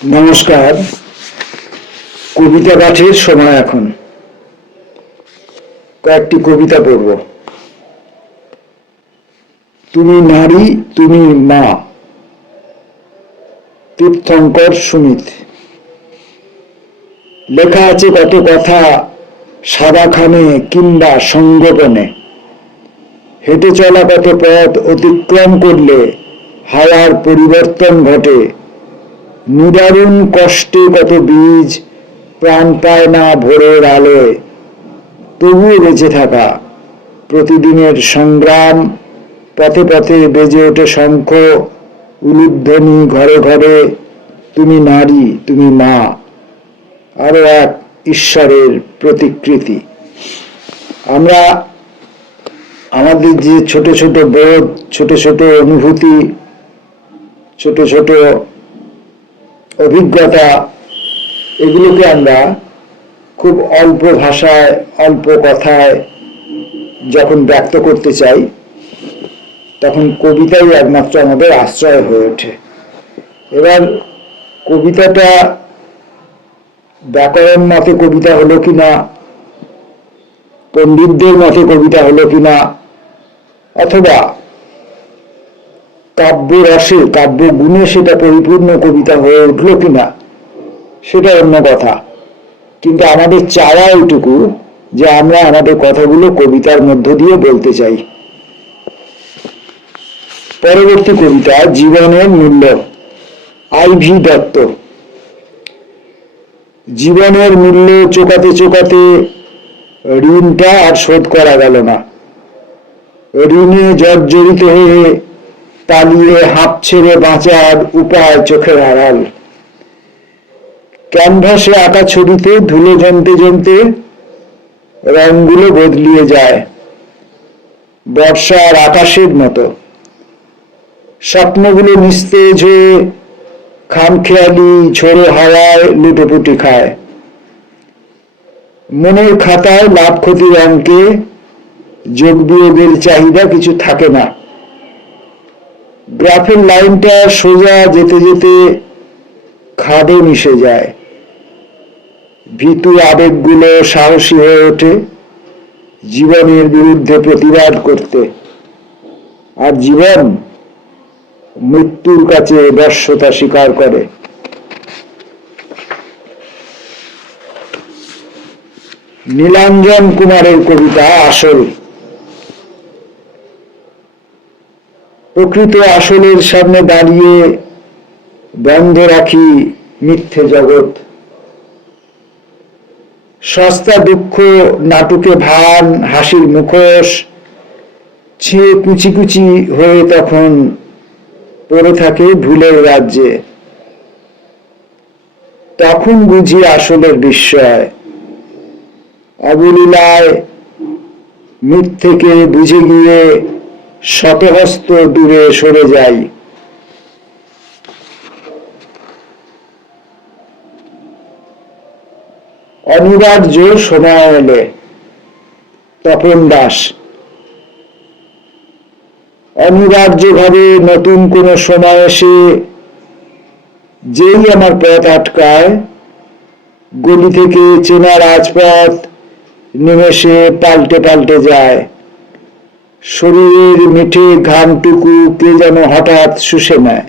নমস্কার। কবিতা পাঠের সময় এখন। কয়েকটি কবিতা পড়ব। তুমি নারী, তুমি মা, তীর্থঙ্কর সুমিত। লেখা আছে কত কথা সাদাখানে কিংবা সঙ্গোপনে। হেঁটে চলা কত পথ অতিক্রম করলে হাওয়ার পরিবর্তন ঘটে। নিদারুণ কষ্টে কত বীজ প্রাণ পায় না ভোরের আলোয়। তবুও বেঁচে থাকা প্রতিদিনের সংগ্রাম। পথে পথে বেজে ওঠে শঙ্খ, উলুধ্বনি ঘরে ঘরে। তুমি নারী, তুমি মা, আরো এক ঈশ্বরের প্রতিকৃতি। আমরা আমাদের যে ছোট ছোট বোধ, ছোট ছোট অনুভূতি, ছোট ছোট অভিজ্ঞতা, এগুলোকে আমরা খুব অল্প ভাষায়, অল্প কথায় যখন ব্যক্ত করতে চাই, তখন কবিতাই একমাত্র আমাদের আশ্রয় হয়ে ওঠে। এবার কবিতাটা ব্যাকরণ মতে কবিতা হলো কিনা, পণ্ডিতদের মতে কবিতা হলো কিনা, অথবা কাব্য রসে, কাব্য গুণে সেটা পরিপূর্ণ কবিতা হয়ে উঠলো কিনা, সেটা অন্য কথা। কিন্তু আমাদের চাওয়া এইটুকু যে আমরা আমাদের কথাগুলো কবিতার মধ্য দিয়ে বলতে চাই। পরবর্তী কবিতা জীবনের মূল্য, আইভি দত্ত। জীবনের মূল্য চোকাতে চোকাতে ঋণটা আর শোধ করা গেল না। ঋণে জর্জরিত হয়ে পালিয়ে হাঁপ ছেড়ে বাঁচার উপায় চোখের আড়াল। ক্যানভাসে আঁকা ছবিতে ধুলো জমতে জমতে রঙগুলো বদলিয়ে যায় বর্ষার আকাশের মতো। স্বপ্নগুলো নিস্তেজ হয়ে খামখেয়ালি ঝোড়ো হাওয়ায় লুটোপুটি খায়। মনের খাতায় লাভ ক্ষতির অঙ্কে যোগ বিয়োগের চাহিদা কিছু থাকে না। গ্রাফের লাইনটা সোজা যেতে যেতে খাদে মিশে যায়। ভীতু আবেগগুলো সাহসী হয়ে ওঠে জীবনের বিরুদ্ধে প্রতিবাদ করতে। আর জীবন মৃত্যুর কাছে বশ্যতা স্বীকার করে। নীলাঞ্জন কুমারের কবিতা আসল। প্রকৃত আসলের সামনে দাঁড়িয়ে বন্ধ রাখি মিথ্যে জগৎ। সস্তা দুঃখ নাটকে ভান, হাসির মুখোশ ছিঁড়ে কুচি কুচি হয়ে তখন পড়ে থাকে ভুলের রাজ্যে। তখন বুঝি আসলের বিস্ময়। অবলীলায় মিথ্যেকে বুঝে গিয়ে শতহস্ত দূরে সরে যাই। অনিবার্য সময় এলে, তপন দাস। অনিবার্যভাবে নতুন কোন সময় এসে যেই আমার পথ আটকায়, গলি থেকে চেনা রাজপথ নিমেষে পাল্টে পাল্টে যায়। শরীরের মিঠে ঘামটুকু কে যেন হঠাৎ শুষে নেয়।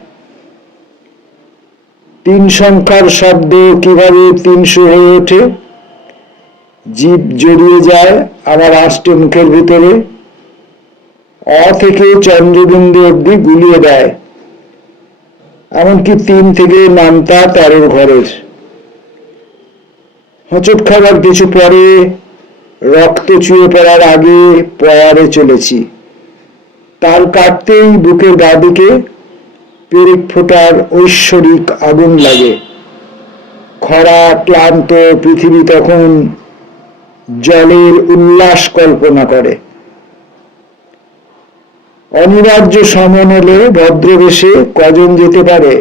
3 সংখ্যার শব্দ কিভাবে 300 হয়ে ওঠে, জীব জড়িয়ে যায় আমার আষ্টে মুখের ভিতরে। অ থেকে চন্দ্রবিন্দু অব্দি গুলিয়ে দেয়, এমনকি 3 থেকে নামতা 13 ঘরের। হোঁচট খাবার কিছু পরে, রক্ত চুয়ে পড়ার আগে পয়ারে চলেছি। তাল কাটতেই বুকের বাঁদিকে পেরেক ফোটার ঐশ্বরিক আগুন লাগে। খরা ক্লান্ত পৃথিবী তখন জলের উল্লাস কল্পনা করে। অনিবার্য সমন এলে ভদ্রবেশে কজন যেতে পারে,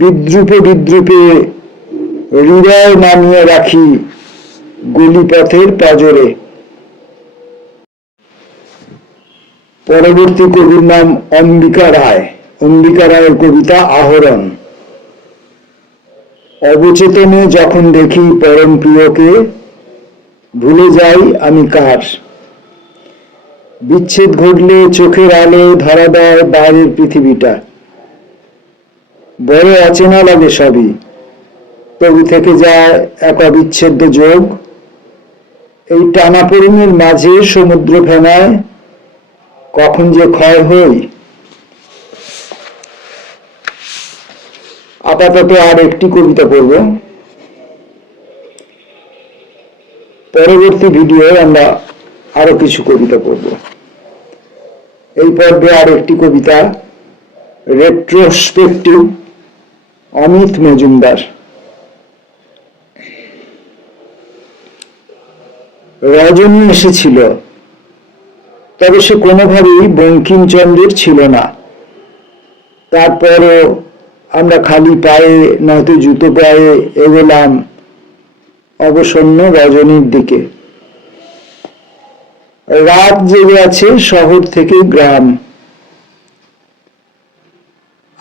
বিদ্রুপে বিদ্রুপে হৃদয় নামিয়ে রাখি গলিপথের পাজরে। পরবর্তী কবির নাম অম্বিকা রায়। অম্বিকা রায়ের কবিতা আহরণ। অবচেতনে যখন দেখি পরম প্রিয়কে, ভুলে যাই আমি কার। বিচ্ছেদ ঘটলে চোখের আলো ধরা দেয় বাইরের পৃথিবীটা। বড় অচেনা লাগে সবই, তবু থেকে যায় এক অবিচ্ছেদ্য যোগ। এই টানাপোড়েনের মাঝে সমুদ্র ফেনায় কখন যে ক্ষয় হই। আপাতত আর একটি কবিতা পড়ব, পরবর্তী ভিডিওয়ে আমরা আরো কিছু কবিতা পড়ব। এই পর্বে আর একটি কবিতা, রেট্রোস্পেক্টিভ, অমিত মজুমদার। রজনী এসেছিল, তবে সে কোনোভাবেই বঙ্কিমচন্দ্রের ছিল না। তারপরও আমরা খালি পায়ে নয়তো জুতো পায়ে এগোলাম অবসন্ন রজনীর দিকে। রাত জেগে আছে শহর থেকে গ্রাম,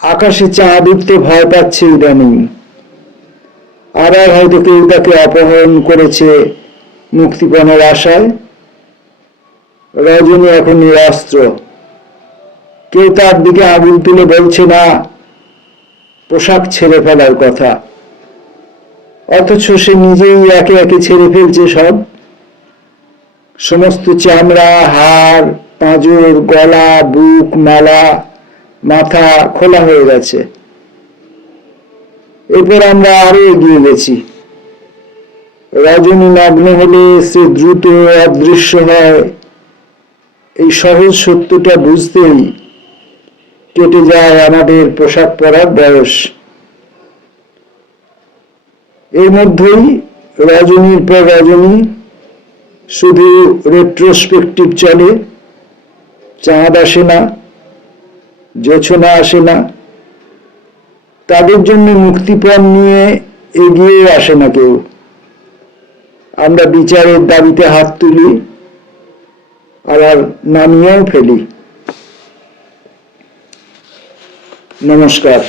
আকাশে চাঁদ উঠতে ভয় পাচ্ছে ইদানিং। আর হয়তো কেউ তাকে অপহরণ করেছে মুক্তিপণের আশায়। রজনী এখন নিরস্ত্র, কেউ তার দিকে আঙুল তুলে বলছে না পোশাক ছেড়ে ফেলার কথা, অথচ সে নিজেই একে একে ছেড়ে ফেলছে সব। সমস্ত চামড়া, হাড়, পাঁজর, গলা, বুক, মালা, মাথা খোলা হয়ে গেছে। এরপর আমরা আরো এগিয়ে গেছি। রজনী নগ্ন হলে সে দ্রুত অদৃশ্য হয়, এই সহজ সত্যটা বুঝতেই কেটে যায় আমাদের পোশাক পরার বয়স। এর মধ্যেই রজনীর পর রজনী শুধু রেট্রোস্পেক্টিভ চলে। চাঁদ আসে না, জোছনা আসে না, তাদের জন্য মুক্তিপণ নিয়ে এগিয়ে আসে না কেউ। আমরা বিচারের দাবিতে হাত তুলি, আবার নামিয়েও ফেলি। নমস্কার।